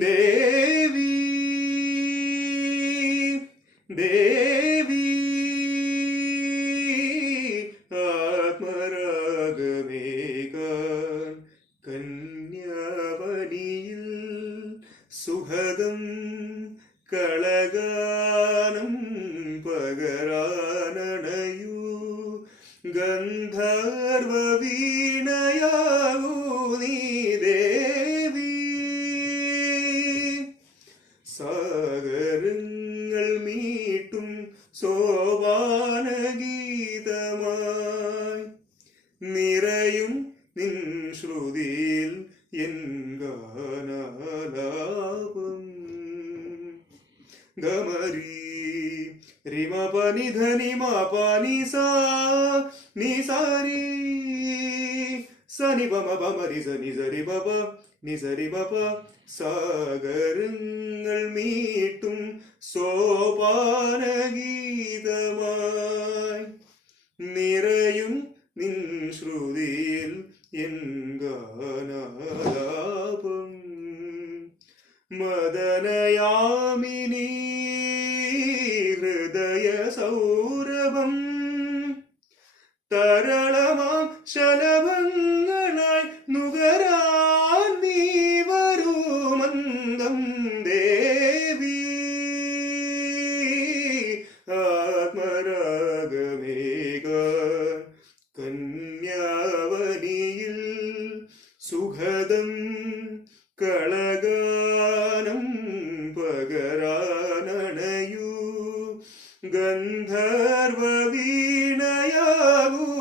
ദേവി ദേവി ആത്മരാഗമേക കന്യാവനിയിൽ സുഹൃതം കളഗാനം പകരാനണയൂ ഗന്ധർവ സാഗരങ്ങൾ മീട്ടും സോപാനഗീതമായി. നിറയും നിൻ ശ്രുതിയിൽ എൻ ഗാനാലാപം. ഗമരി പാനി സാ നി സാരി സനി പമ പമരി സനി സരി പപ നി സരി സാഗരങ്ങൾ മീട്ടും സോപാനഗീതമായി. നിറയും നിൻ ശ്രുതിയിൽ എൻ ഗാനാലാപം. മദനയാമിനി ഹൃദയ സൗരഭം. തരളമാം ശലഭങ്ങളായി പദം കളഗാനം പകരാനണയൂ. ഗന്ധർവ വീണയാകൂ